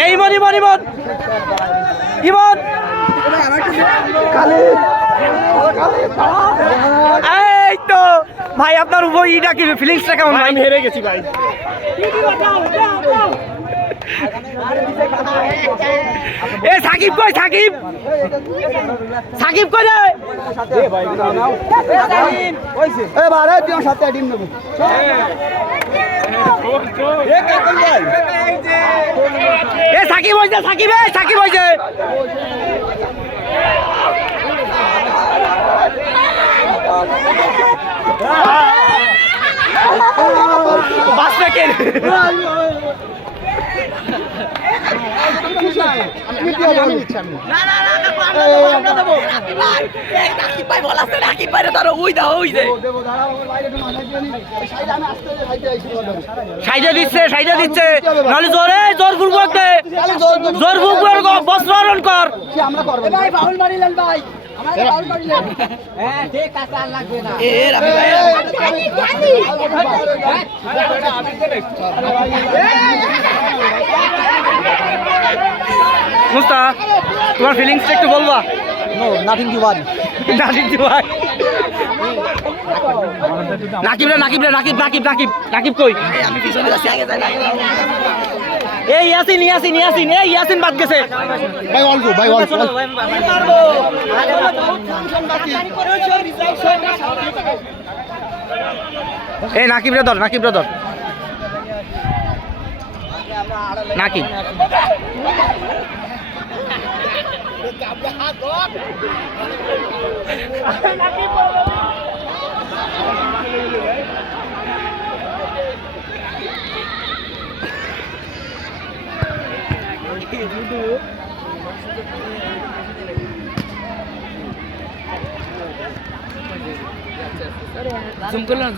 এই ইমন ইমন ইমন ইমন এই তো ভাই আপনার ইটা কি ফিলিংসটা কেমন? ভাই আমি হেরে গেছি ভাই। এ সাকিব কই সাকিব সাকিব কই রে এ বারে তুই সাথে টিম নেব এ সাকিব হইছে সাকিব এ সাকিব হইছে বাস কে সাইডে দিচ্ছে নাহলে জোরে জোর ফুলবো জোর ফুলবো বস্ত্রহরণ কর ভাই বাউল মারিলেন ভাই মুস্তা তোমার ফিলিংসটা একটু বলবা? Nothing to worry Nakib Nakib কই? আমি পিছনে আছি আগে যাই না। এই ইয়াসিন বাদ গেছে ভাই অল্প এই নাকিব রে ধর নাকিব জুম করলাম